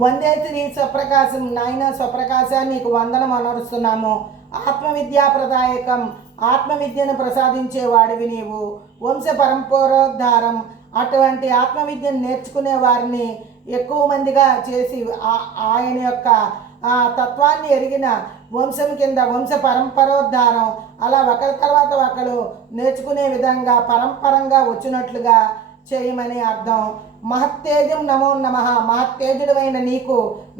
వందే శ్రీ స్వప్రకాశం. నాయన స్వప్రకాశ నీకు వందనం అనరుస్తున్నాము. ఆత్మవిద్యా ప్రదాయకం, ఆత్మవిద్యను ప్రసాదించే వాడివి నీవు. వంశ పరంపరోద్ధారం, అటువంటి ఆత్మవిద్యను నేర్చుకునే వారిని ఎక్కువ మందిగా చేసి ఆయన యొక్క తత్వాన్ని ఎరిగిన వంశం కింద వంశ పరంపరోద్ధారం, అలా ఒకరి తర్వాత ఒకరు నేర్చుకునే విధంగా పరంపరంగా వచ్చినట్లుగా చేయమని అర్థం. మహత్తేజం నమో నమః, మహత్తేజుడైన నీకు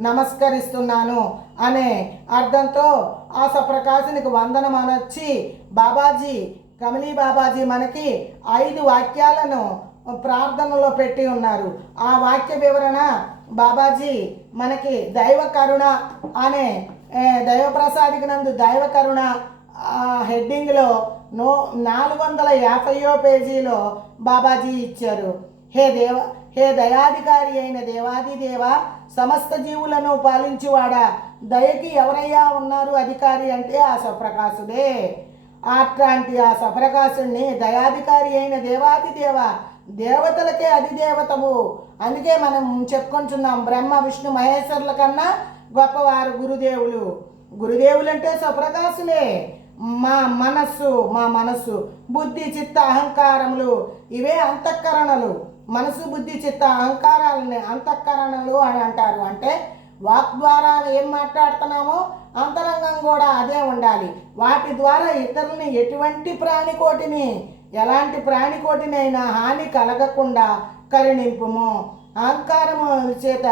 నమస్కరిస్తున్నాను అనే అర్థంతో ఆ స్వప్రకాశునికి వందనం అనొచ్చి బాబాజీ, కమలీ బాబాజీ మనకి 5 వాక్యాలను ప్రార్థనలో పెట్టి ఉన్నారు. ఆ వాక్య వివరణ బాబాజీ మనకి దైవ కరుణ అనే దైవప్రసాదికనందు దైవ కరుణ హెడ్డింగ్లో 450వ పేజీలో బాబాజీ ఇచ్చారు. హే దయాధికారి అయిన దేవాది దేవ, సమస్త జీవులను పాలించువాడా, దయకి ఎవరయ్యా ఉన్నారు అధికారి అంటే ఆ స్వప్రకాశుడే. అట్లాంటి ఆ స్వప్రకాశుడిని దయాధికారి అయిన దేవాది దేవ, దేవతలకే అధిదేవతవు. అందుకే మనం చెప్పుకుంటున్నాం బ్రహ్మ విష్ణు మహేశ్వరుల కన్నా గొప్పవారు గురుదేవులు. గురుదేవులు అంటే స్వప్రకాశులే. మా మనస్సు బుద్ధి చిత్త అహంకారములు, ఇవే అంతఃకరణలు. మనసు బుద్ధి చిత్త అహంకారాలని అంతఃకరణలు అని అంటారు. అంటే వాక్ ద్వారా ఏం మాట్లాడుతున్నామో అంతరంగం కూడా అదే ఉండాలి. వాటి ద్వారా ఇతరులని ఎలాంటి ప్రాణికోటినైనా హాని కలగకుండా కరుణింపుము. అహంకారము చేత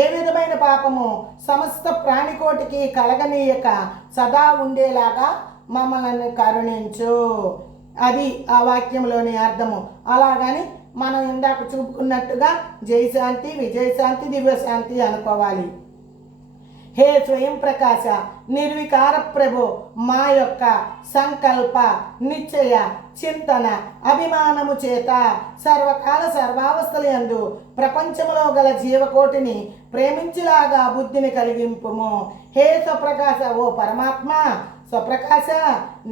ఏ విధమైన పాపము సమస్త ప్రాణికోటికి కలగనీయక సదా ఉండేలాగా మమ్మల్ని కరుణించు. అది ఆ వాక్యంలోని అర్థము. అలాగని మనం ఇందాక చూపుకున్నట్టుగా జయశాంతి, విజయశాంతి, దివ్యశాంతి అనుకోవాలి. హే స్వయం ప్రకాశ నిర్వికార ప్రభు, మా యొక్క సంకల్ప నిశ్చయ చింతన అభిమానము చేత సర్వకాల సర్వావస్థల యందు ప్రపంచంలో గల జీవకోటిని ప్రేమించులాగా బుద్ధిని కలిగింపుము. హే స్వప్రకాశ, ఓ పరమాత్మ స్వప్రకాశ,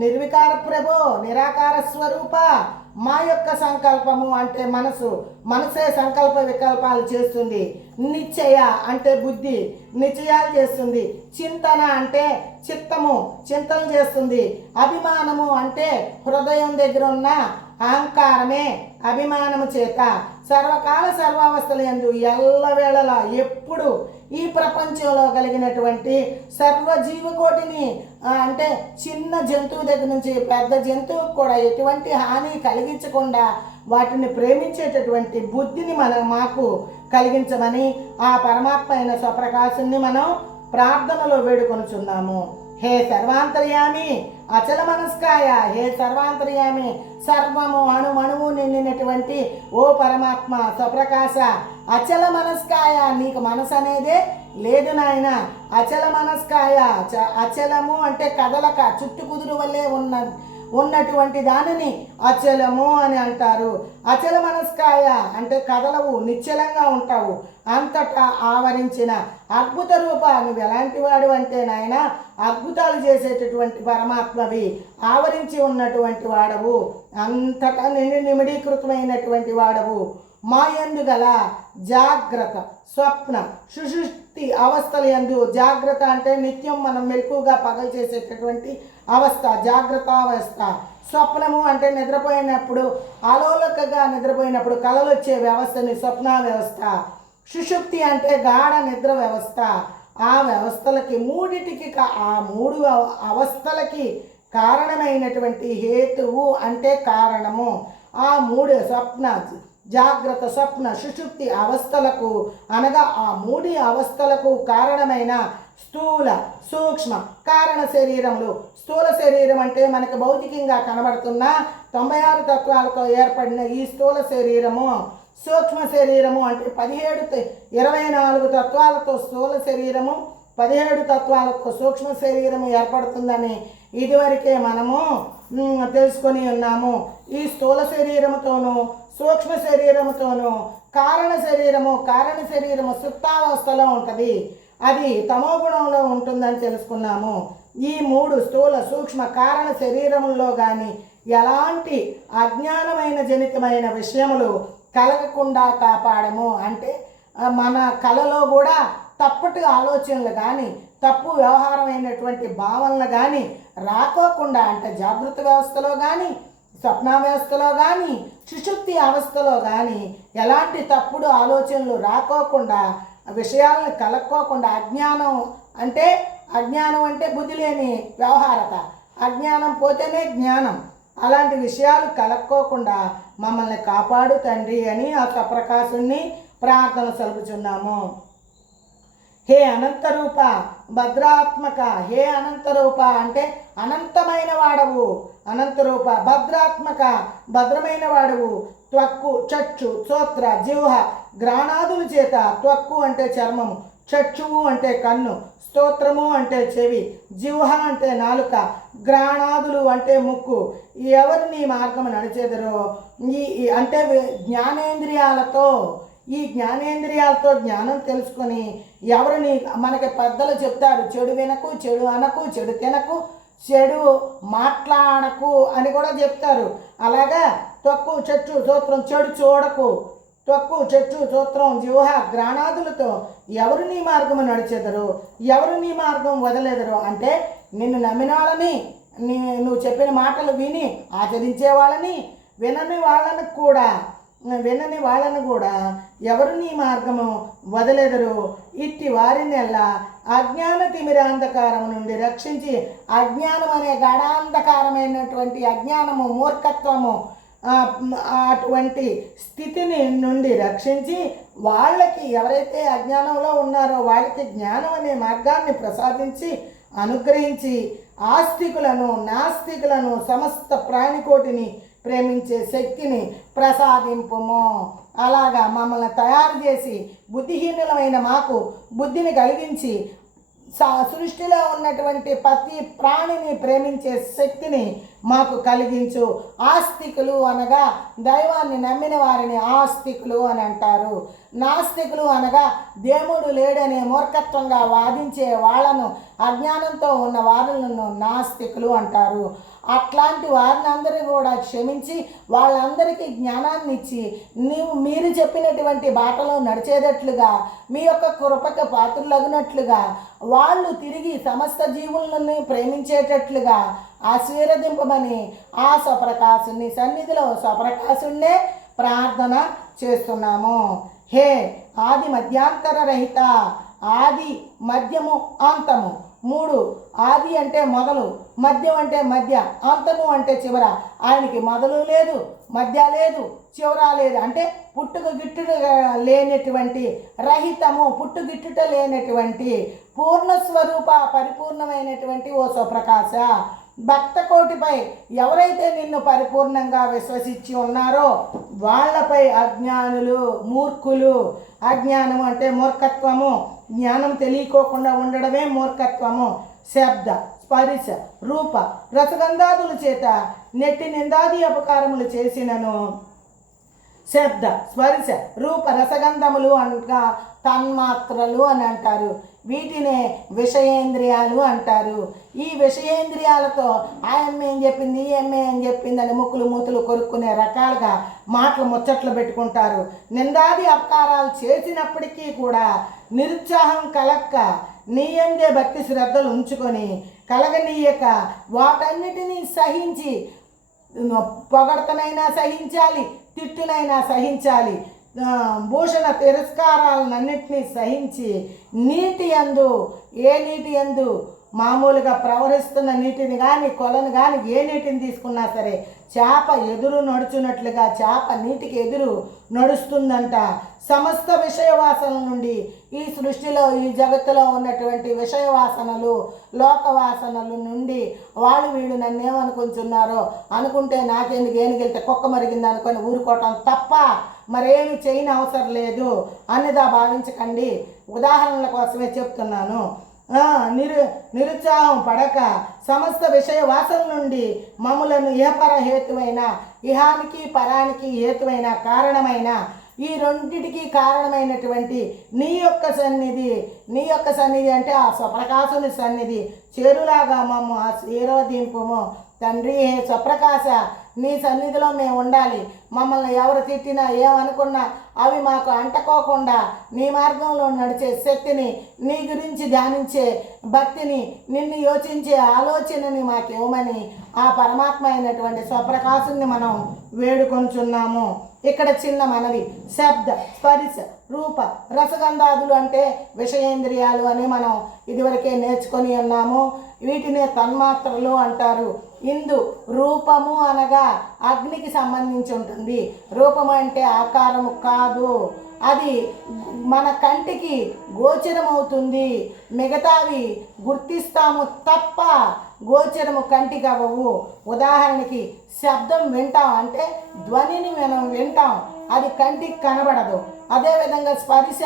నిర్వికార ప్రభు, నిరాకార స్వరూప, మా యొక్క సంకల్పము అంటే మనసే సంకల్ప వికల్పాలు చేస్తుంది. నిశ్చయ అంటే బుద్ధి నిశ్చయాలు చేస్తుంది. చింతన అంటే చింతన చేస్తుంది. అభిమానము అంటే హృదయం దగ్గర ఉన్న అహంకారమే అభిమానము చేత సర్వకాల సర్వావస్థల యందు ఎల్లవేళలా ఎప్పుడు ఈ ప్రపంచంలో కలిగినటువంటి సర్వజీవకోటిని అంటే చిన్న జంతువు దగ్గర నుంచి పెద్ద జంతువుకు కూడా ఎటువంటి హాని కలిగించకుండా వాటిని ప్రేమించేటటువంటి బుద్ధిని మాకు కలిగించమని ఆ పరమాత్మ అయిన స్వప్రకాశుని మనం ప్రార్థనలో వేడుకొనుచున్నాము. హే సర్వాంతర్యామి అచల మనస్కాయ, హే సర్వాంతర్యామి సర్వము అణుమణువు నిండినటువంటి ఓ పరమాత్మ స్వప్రకాశ, అచల మనస్కాయ, నీకు మనసు అనేదే లేదు నాయన. అచల మనస్కాయ, అచలము అంటే కదలక చుట్టు కుదురు వల్లే ఉన్నటువంటి దానిని అచలము అని అంటారు. అచల మనస్కాయ అంటే కదలవు, నిశ్చలంగా ఉంటావు, అంతటా ఆవరించిన అద్భుత రూప, నువ్వు ఎలాంటి వాడు అంటే నాయన అద్భుతాలు చేసేటటువంటి పరమాత్మవి, ఆవరించి ఉన్నటువంటి వాడవు, అంతటా నిమిడీకృతమైనటువంటి వాడవు. మా యందు గల జాగ్రత్త స్వప్న సుషుప్తి అవస్థల యందు, జాగ్రత్త అంటే నిత్యం మనం మెలకుగా పగలు చేసేటటువంటి అవస్థ జాగ్రత్త అవస్థ. స్వప్నము అంటే నిద్రపోయినప్పుడు అలోలకగా నిద్రపోయినప్పుడు కలలు వచ్చే వ్యవస్థని స్వప్న వ్యవస్థ. సుషుప్తి అంటే గాఢ నిద్ర వ్యవస్థ. ఆ వ్యవస్థలకి ఆ 3 అవస్థలకి కారణమైనటువంటి హేతువు అంటే కారణము. ఆ 3 స్వప్న జాగ్రత్త స్వప్న సుషుప్తి అవస్థలకు అనగా ఆ 3 అవస్థలకు కారణమైన స్థూల సూక్ష్మ కారణ శరీరములు. స్థూల శరీరం అంటే మనకు భౌతికంగా కనబడుతున్న 96 తత్వాలతో ఏర్పడిన ఈ స్థూల శరీరము. సూక్ష్మ శరీరము అంటే 24 తత్వాలతో స్థూల శరీరము, 17 తత్వాలతో సూక్ష్మ శరీరము ఏర్పడుతుందని ఇదివరకే మనము తెలుసుకొని ఉన్నాము. ఈ స్థూల శరీరముతోనూ సూక్ష్మ శరీరముతోనూ కారణ శరీరము సుప్తావస్థలో ఉంటుంది, అది తమో గుణంలో ఉంటుందని తెలుసుకున్నాము. ఈ 3 స్థూల సూక్ష్మ కారణ శరీరముల్లో కానీ ఎలాంటి అజ్ఞానమైన జనితమైన విషయములు కలగకుండా కాపాడము. అంటే మన కళలో కూడా తప్పటి ఆలోచనలు కానీ తప్పు వ్యవహారమైనటువంటి భావనలు కానీ రాకోకుండా, అంటే జాగృత వ్యవస్థలో కానీ స్వప్నావస్థలో కానీ సుషుప్తి అవస్థలో కానీ ఎలాంటి తప్పుడు ఆలోచనలు రాకోకుండా, విషయాలను కలక్కోకుండా, అజ్ఞానం అంటే బుద్ధి లేని వ్యవహారత, అజ్ఞానం పోతేనే జ్ఞానం, అలాంటి విషయాలు కలక్కోకుండా మమ్మల్ని కాపాడు తండ్రి అని ఆ స్వప్రకాశుణ్ణి ప్రార్థన సలుపుచున్నాము. హే అనంతరూప భద్రాత్మక, హే అనంతరూప అంటే అనంతమైన వాడవు, అనంతరూప భద్రాత్మక భద్రమైన వాడవు. త్వక్కు చక్షు శ్రోత్ర జిహ్వ గ్రాణాదుల చేత, త్వక్కు అంటే చర్మము, చక్షువు అంటే కన్ను, స్తోత్రము అంటే చెవి, జిహ్వ అంటే నాలుక, గ్రాణాదులు అంటే ముక్కు, ఎవరు నీ మార్గము నడిచేదరో అంటే ఈ జ్ఞానేంద్రియాలతో జ్ఞానం తెలుసుకొని ఎవరిని మనకి పెద్దలు చెప్తారు, చెడు వినకు, చెడు అనకు, చెడు తినకు, చెడు మాట్లాడకు అని కూడా చెప్తారు. అలాగా త్వక్కు చచ్చు స్తోత్రం చెడు చూడకు, త్వక్కు చచ్చు స్తోత్రం జిహ్వ గ్రాణాదులతో ఎవరు నీ మార్గము నడిచెదరు, ఎవరు నీ మార్గం వదలెదరు అంటే నిన్ను నమ్మిన వాళ్ళని, నువ్వు చెప్పిన మాటలు విని ఆచరించే వాళ్ళని, వినని వాళ్ళను కూడా ఎవరు నీ మార్గము వదలెదరు. ఇట్టి వారినెల్లా అజ్ఞాన తిమిరాంధకారం నుండి రక్షించి, అజ్ఞానం అనే గాఢాంధకారమైనటువంటి అజ్ఞానము, మూర్ఖత్వము, అటువంటి స్థితిని నుండి రక్షించి, వాళ్ళకి ఎవరైతే అజ్ఞానంలో ఉన్నారో వాళ్ళకి జ్ఞానం అనే మార్గాన్ని ప్రసాదించి అనుగ్రహించి, ఆస్తికులను నాస్తికులను సమస్త ప్రాణికోటిని ప్రేమించే శక్తిని ప్రసాదింపుము. అలాగా మమ్మల్ని తయారు చేసి బుద్ధిహీనులమైన మాకు బుద్ధిని కలిగించి సృష్టిలో ఉన్నటువంటి ప్రతి ప్రాణిని ప్రేమించే శక్తిని మాకు కలిగించు. ఆస్తికులు అనగా దైవాన్ని నమ్మిన వారిని ఆస్తికులు అని అంటారు. నాస్తికులు అనగా దేవుడు లేడనే మూర్ఖత్వంగా వాదించే వాళ్ళను, అజ్ఞానంతో ఉన్న వారులను నాస్తికులు అంటారు. అట్లాంటి వారిని అందరూ కూడా క్షమించి వాళ్ళందరికీ జ్ఞానాన్ని ఇచ్చి మీరు చెప్పినటువంటి బాటలో నడిచేటట్లుగా, మీ యొక్క కృపకు పాత్రులగినట్లుగా, వాళ్ళు తిరిగి సమస్త జీవులను ప్రేమించేటట్లుగా ఆశీర్వదింపమని ఆ స్వప్రకాశుని సన్నిధిలో స్వప్రకాశున్నే ప్రార్థన చేస్తున్నాము. హే ఆది మధ్యాంతర రహిత, ఆది మధ్యము అంతము, 3 ఆది అంటే మొదలు, మధ్యం అంటే మధ్య, అంతము అంటే చివర. ఆయనకి మొదలు లేదు, మధ్య లేదు, చివర లేదు. అంటే పుట్టుక గిట్టుట లేనటువంటి, రహితము పుట్టుగిట్టుట లేనటువంటి పూర్ణస్వరూప పరిపూర్ణమైనటువంటి ఓ స్వప్రకాశ, భక్త కోటిపై ఎవరైతే నిన్ను పరిపూర్ణంగా విశ్వసించి ఉన్నారో వాళ్ళపై అజ్ఞానులు, మూర్ఖులు, అజ్ఞానము అంటే మూర్ఖత్వము, జ్ఞానం తెలియకోకుండా ఉండడమే మూర్ఖత్వము, శబ్ద స్పర్శ రూప రసగంధాదుల చేత నెట్టి నిందాది అపకారములు చేసినను, శబ్ద స్పర్శ రూప రసగంధములు అనగా తన్మాత్రలు అని అంటారు. వీటినే విషయేంద్రియాలు అంటారు. ఈ విషయేంద్రియాలతో ఆయమ్మ ఏం చెప్పింది, ఏమ్మే ఏం చెప్పింది అని ముక్కులు మూతులు కొరుక్కునే రకాలుగా మాటలు ముచ్చట్లు పెట్టుకుంటారు. నిందాది అపకారాలు చేసినప్పటికీ కూడా నిరుత్సాహం కలక్క, నీయందే భక్తి శ్రద్ధలు ఉంచుకొని కలగనీయక వాటన్నిటినీ సహించి, పొగడతనైనా సహించాలి, తిట్టునైనా సహించాలి, భూషణ తిరస్కారాలన్నింటినీ సహించి నీటి యందు, ఏ నీటి యందు మామూలుగా ప్రవహిస్తున్న నీటిని కానీ కొలను కానీ ఏ నీటిని తీసుకున్నా సరే చేప ఎదురు నడుచున్నట్లుగా చేప నీటికి ఎదురు నడుస్తుందంట. సమస్త విషయవాసనల నుండి, ఈ సృష్టిలో ఈ జగత్తులో ఉన్నటువంటి విషయవాసనలు, లోకవాసనల నుండి వీళ్ళు నన్ను ఏమనుకుంటున్నారో అనుకుంటే నాకెందుకు ఏనుగెళ్తే కుక్క మరిగింది అనుకొని ఊరుకోవటం తప్ప మరేమి చేయని అవసరం లేదు అన్నదా భావించకండి. ఉదాహరణల కోసమే చెప్తున్నాను. నిరుత్సాహం పడక సమస్త విషయ వాసన నుండి మమ్ములను ఏ పరహేతువైన, ఇహానికి పరానికి హేతువైన కారణమైన, ఈ రెండిటికి కారణమైనటువంటి నీ యొక్క సన్నిధి అంటే ఆ స్వప్రకాశుని సన్నిధి చేరులాగా మమ్ము ఆశీర్వదింపుము తండ్రి. హే స్వప్రకాశ, నీ సన్నిధిలో మేము ఉండాలి. మమ్మల్ని ఎవరు తిట్టినా ఏమనుకున్నా అవి మాకు అంటకోకుండా నీ మార్గంలో నడిచే శక్తిని, నీ గురించి ధ్యానించే భక్తిని, నిన్ను యోచించే ఆలోచనని మాకు ఇవ్వమని ఆ పరమాత్మ అయినటువంటి స్వప్రకాశుని మనం వేడుకొంచున్నాము. ఇక్కడ చిన్న మనవి, శబ్ద, స్పర్శ, రూప, రసగంధాదులు అంటే విషయేంద్రియాలు అని మనం ఇదివరకే నేర్చుకొని ఉన్నాము. వీటినే తన్మాత్రలు అంటారు. ఇందు రూపము అనగా అగ్నికి సంబంధించి ఉంటుంది. రూపము అంటే ఆకారము కాదు, అది మన కంటికి గోచరమవుతుంది. మిగతావి గుర్తిస్తాము తప్ప గోచరము కంటికి అవ్వవు. ఉదాహరణకి శబ్దం వింటాం అంటే ధ్వనిని మనం వింటాం, అది కంటికి కనబడదు. అదేవిధంగా స్పర్శ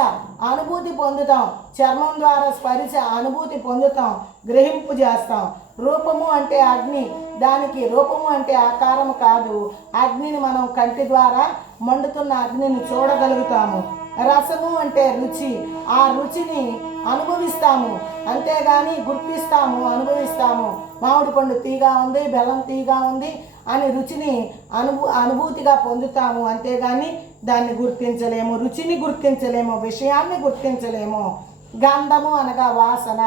అనుభూతి పొందుతాం, చర్మం ద్వారా స్పర్శ అనుభూతి పొందుతాం, గ్రహింపు చేస్తాం. రూపము అంటే అగ్ని, దానికి రూపము అంటే ఆకారము కాదు, అగ్నిని మనం కంటి ద్వారా మండుతున్న అగ్నిని చూడగలుగుతాము. రసము అంటే రుచి, ఆ రుచిని అనుభవిస్తాము, అంతేగాని గుర్తిస్తాము, అనుభవిస్తాము. మామిడి పండు తీగా ఉంది, బెల్లం తీగా ఉంది అని రుచిని అనుభూతిగా పొందుతాము, అంతేగాని దాన్ని గుర్తించలేము, రుచిని గుర్తించలేము, విషయాన్ని గుర్తించలేము. గంధము అనగా వాసన,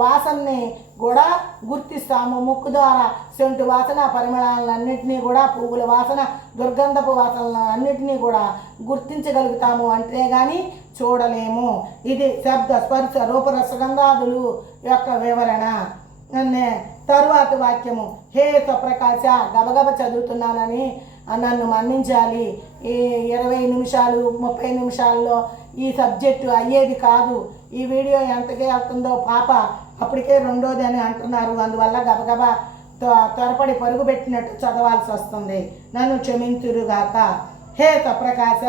వాసనని కూడా గుర్తిస్తాము. ముక్కు ద్వారా సెంటు వాసన, పరిమళాలన్నింటినీ కూడా, పువ్వుల వాసన, దుర్గంధపు వాసనలు అన్నిటినీ కూడా గుర్తించగలుగుతాము, అంతేగాని చూడలేము. ఇది శబ్ద, స్పర్శ, రూపరసగంధాదులు యొక్క వివరణ. తరువాత వాక్యము, హే స్వప్రకాశ, గబగబ చదువుతున్నానని నన్ను మన్నించాలి. ఈ 20 నిమిషాలు 30 నిమిషాల్లో ఈ సబ్జెక్టు అయ్యేది కాదు. ఈ వీడియో ఎంతకే వెళ్తుందో పాప అప్పటికే రెండోది అని అంటున్నారు, అందువల్ల గబగబా త్వరపడి పరుగు పెట్టినట్టు చదవాల్సి వస్తుంది, నన్ను క్షమించురుగాక. హే స్వప్రకాశ,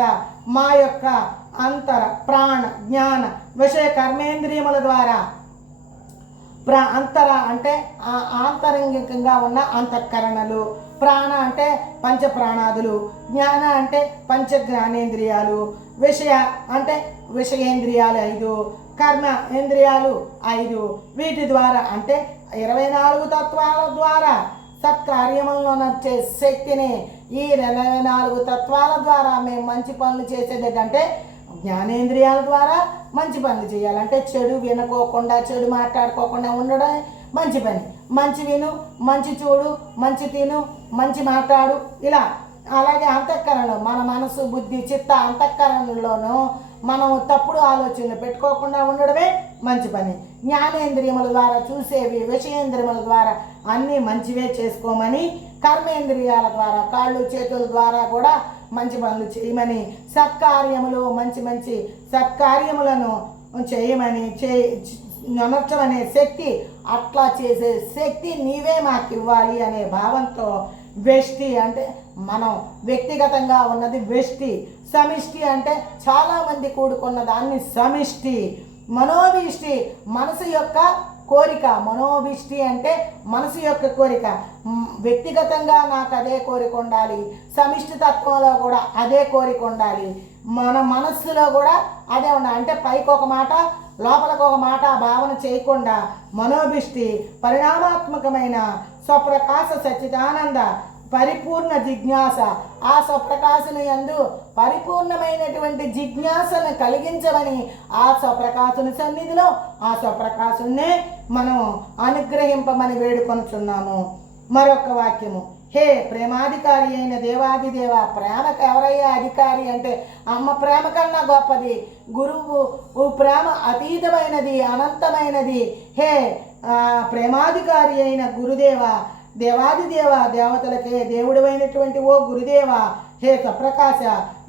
మా యొక్క అంతర ప్రాణ జ్ఞాన విషయ కర్మేంద్రియముల ద్వారా, అంతర అంటే ఆంతరంగికంగా ఉన్న అంతఃకరణలు, ప్రాణ అంటే పంచప్రాణాదులు, జ్ఞాన అంటే పంచజ్ఞానేంద్రియాలు, విషయ అంటే విషయేంద్రియాలు 5, కర్మ ఇంద్రియాలు 5, వీటి ద్వారా అంటే 24 తత్వాల ద్వారా సత్కార్యములను నచ్చే శక్తిని, ఈ 24 తత్వాల ద్వారా మేము మంచి పనులు చేసేది అంటే జ్ఞానేంద్రియాల ద్వారా మంచి పనులు చేయాలంటే చెడు వినుకోకుండా, చెడు మాట్లాడుకోకుండా ఉండడం మంచి పని. మంచి విను, మంచి చూడు, మంచి తిను, మంచి మాట్లాడు, ఇలా. అలాగే అంతఃకరణలో మన మనసు, బుద్ధి, చిత్త అంతఃకరణలోనూ మనం తప్పుడు ఆలోచనలు పెట్టుకోకుండా ఉండడమే మంచి పని. జ్ఞానేంద్రియముల ద్వారా చూసేవి, విషయేంద్రియముల ద్వారా అన్నీ మంచివే చేసుకోమని, కర్మేంద్రియాల ద్వారా కాళ్ళు చేతుల ద్వారా కూడా మంచి పనులు చేయమని, సత్కార్యములు మంచి మంచి సత్కార్యములను చేయమని, నమర్చమనే శక్తి, అట్లా చేసే శక్తి నీవే మాకు ఇవ్వాలి అనే భావంతో వెష్టి అంటే మనం వ్యక్తిగతంగా ఉన్నది వెష్టి, సమిష్టి అంటే చాలామంది కూడుకున్న దాన్ని సమిష్టి, మనోభిష్టి మనసు యొక్క కోరిక, మనోభిష్టి అంటే మనసు యొక్క కోరిక. వ్యక్తిగతంగా నాకు అదే కోరిక ఉండాలి, సమిష్టి తత్వంలో కూడా అదే కోరిక ఉండాలి, మన మనస్సులో కూడా అదే ఉండాలి. అంటే పైకి ఒక మాట లోపలకు ఒక మాట భావన చేయకుండా మనోభిష్టి పరిణామాత్మకమైన స్వప్రకాశ సచ్చిదానంద పరిపూర్ణ జిజ్ఞాస, ఆ స్వప్రకాశను యందు పరిపూర్ణమైనటువంటి జిజ్ఞాసను కలిగించమని ఆ స్వప్రకాశుని సన్నిధిలో ఆ స్వప్రకాశున్నే మనం అనుగ్రహింపమని వేడుకొనుచున్నాము. మరొక వాక్యము, హే ప్రేమాధికారి అయిన దేవాదిదేవ, ప్రేమకు ఎవరయ్యా అధికారి అంటే అమ్మ ప్రేమ కన్నా గొప్పది, గురువు ప్రేమ అతీతమైనది, అనంతమైనది. హే ప్రేమాధికారి అయిన గురుదేవ, దేవాదిదేవ, దేవతలకే దేవుడివైనటువంటి ఓ గురుదేవ, హే స్వప్రకాశ,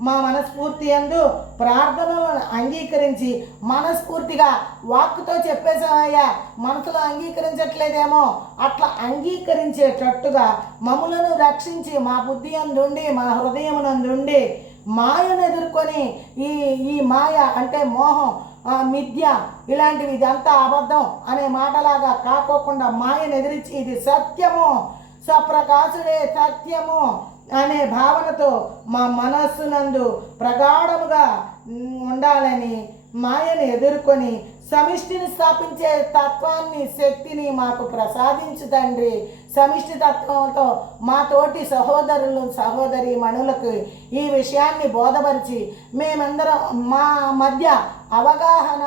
మా మనస్ఫూర్తి యందు ప్రార్థనలను అంగీకరించి, మనస్ఫూర్తిగా వాక్కుతో చెప్పేశామయ్యా, మనసులో అంగీకరించట్లేదేమో, అట్లా అంగీకరించేటట్టుగా మమ్ములను రక్షించి, మా బుద్ధి అందుండి, మా హృదయమునందుండి మాయను ఎదుర్కొని, ఈ మాయ అంటే మోహం, మిథ్య, ఇలాంటివి ఇదంతా అబద్ధం అనే మాటలాగా కాకోకుండా మాయను ఎదిరించి ఇది సత్యము, స్వప్రకాశుడే సత్యము అనే భావనతో మా మనస్సునందు ప్రగాఢముగా ఉండాలని, మాయను ఎదుర్కొని సమిష్టిని స్థాపించే తత్వాన్ని, శక్తిని మాకు ప్రసాదించు తండ్రి. సమిష్టి తత్వంతో మా తోటి సహోదరులు సహోదరి మణులకు ఈ విషయాన్ని బోధపరిచి మేమందరం మా మధ్య అవగాహన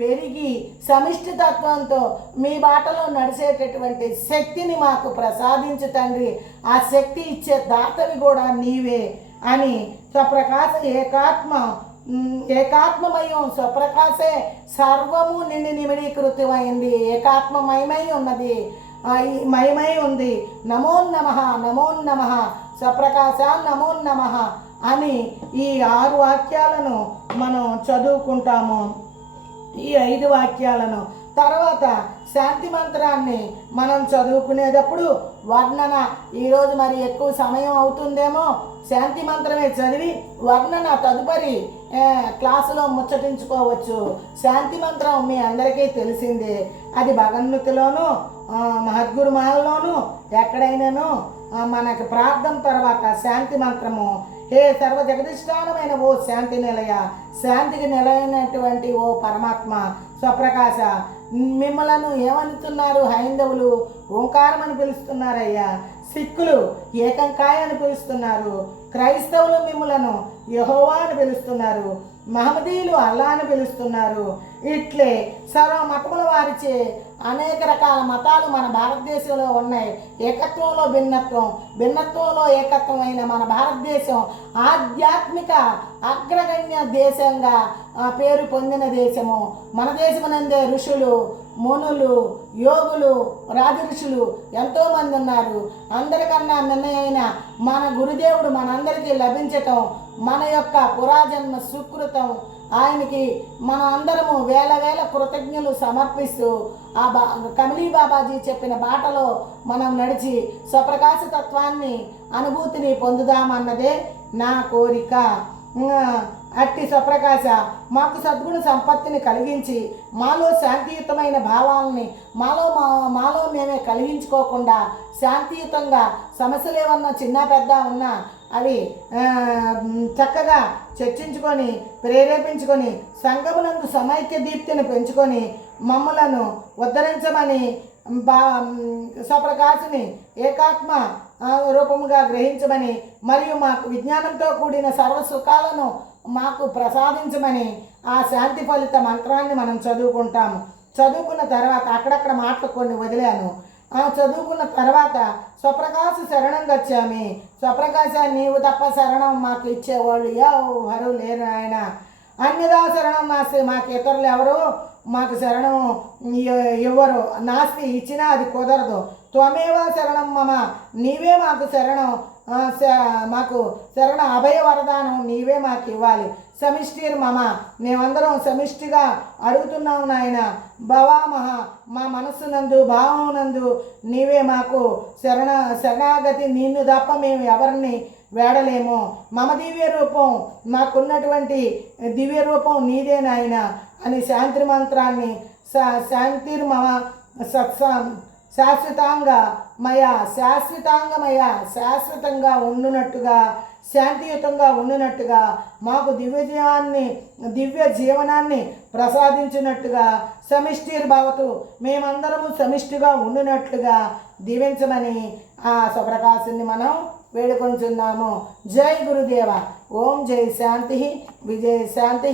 పెరిగి సమిష్టి తత్వంతో మీ బాటలో నడిచేటటువంటి శక్తిని మాకు ప్రసాదించు తండ్రి. ఆ శక్తి ఇచ్చే దాతవి కూడా నీవే అని స్వప్రకాశ ఏకాత్మమయం స్వప్రకాశే సర్వము నిండి నిమిడీకృతమైంది. ఏకాత్మమయమై ఉన్నది, మయమై ఉంది. నమో నమః నమో నమః స్వప్రకాశ నమో నమః అని ఈ 6 వాక్యాలను మనం చదువుకుంటాము. ఈ 5 వాక్యాలను తర్వాత శాంతి మంత్రాన్ని మనం చదువుకునేటప్పుడు వర్ణన, ఈరోజు మరి ఎక్కువ సమయం అవుతుందేమో, శాంతి మంత్రమే చదివి వర్ణన తదుపరి క్లాసులో ముచ్చటించుకోవచ్చు. శాంతి మంత్రం మీ అందరికీ తెలిసిందే. అది భగవన్మతిలోను మహద్గురుమాలలోను ఎక్కడైనాను మనకు ప్రార్థన తర్వాత శాంతి మంత్రము, హే సర్వ జగదిష్టానమైన ఓ శాంతి నిలయ, శాంతికి నిలయనటువంటి ఓ పరమాత్మ స్వప్రకాశ, మిమ్మలను ఏమనుతున్నారు హైందవులు? ఓంకారం అని పిలుస్తున్నారయ్యా. సిక్కులు ఏకంకాయ అని పిలుస్తున్నారు. క్రైస్తవులు మిమ్మలను యెహోవా అని పిలుస్తున్నారు. మహమ్మదీయులు అల్లా అని పిలుస్తున్నారు. ఇట్లే సర్వ మతముల వారిచే అనేక రకాల మతాలు మన భారతదేశంలో ఉన్నాయి. ఏకత్వంలో భిన్నత్వం, భిన్నత్వంలో ఏకత్వమైన మన భారతదేశం ఆధ్యాత్మిక అగ్రగణ్య దేశంగా పేరు పొందిన దేశము. మన దేశమునందే ఋషులు, మునులు, యోగులు, రాజఋషులు ఎంతోమంది ఉన్నారు. అందరికన్నా మిన్నయైన మన గురుదేవుడు మనందరికీ లభించటం మన యొక్క పురాజన్మ సుకృతం. ఆయనకి మనం అందరము వేల వేల కృతజ్ఞలు సమర్పిస్తూ ఆ కమలీ బాబాజీ చెప్పిన బాటలో మనం నడిచి స్వప్రకాశ తత్వాన్ని, అనుభూతిని పొందుదామన్నదే నా కోరిక. అట్టి స్వప్రకాశ మాకు సద్గుణ సంపత్తిని కలిగించి మాలో శాంతియుతమైన భావాలని మాలో మేమే కలిగించుకోకుండా శాంతియుతంగా సమస్యలు ఏమన్నా చిన్న పెద్ద ఉన్నా అవి చక్కగా చర్చించుకొని ప్రేరేపించుకొని సంఘమునందు సమైక్య దీప్తిని పెంచుకొని మమ్మలను ఉద్ధరించమని స్వప్రకాశుని ఏకాత్మ రూపముగా గ్రహించమని మరియు మాకు విజ్ఞానంతో కూడిన సర్వసుఖాలను మాకు ప్రసాదించమని ఆ శాంతి ఫలిత మంత్రాన్ని మనం చదువుకుంటాము. చదువుకున్న తర్వాత అక్కడక్కడ మాటలు కొన్ని వదిలాను. చదువుకున్న తర్వాత స్వప్రకాశ శరణం గచ్చామి. స్వప్రకాశ నీవు తప్ప శరణం మాకు ఇచ్చేవాళ్ళు ఎవరు లేరు ఆయన. అన్యదా శరణం నాస్తి, మాకు ఇతరులు ఎవరు మాకు శరణం ఇవ్వరు. నాస్తి ఇచ్చినా అది కుదరదు. త్వమేవ శరణం మమ, నీవే మాకు శరణం, మాకు శరణ అభయ వరదానం నీవే మాకు ఇవ్వాలి. సమిష్టిర్ మమ, మేమందరం సమిష్టిగా అడుగుతున్నాము నాయన. భవామహ, మా మనస్సునందు భావమునందు నీవే మాకు శరణాగతి, నిన్ను తప్ప మేము ఎవరిని వేడలేము. మమ దివ్య రూపం, మాకున్నటువంటి దివ్య రూపం నీదే నాయన అని శాంతి మంత్రాన్ని శాంతిర్మమ శాశ్వతంగా ఉండునట్టుగా, శాంతియుతంగా ఉండునట్టుగా, మాకు దివ్య జీవనాన్ని ప్రసాదించినట్టుగా, సమిష్టిర్భవతు, మేమందరము సమిష్టిగా ఉండునట్లుగా దీవించమని ఆ స్వప్రకాశుని మనం వేడుకొంచున్నాము. జై గురుదేవ. ఓం జై శాంతి, విజయ శాంతి,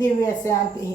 దివ్య శాంతి.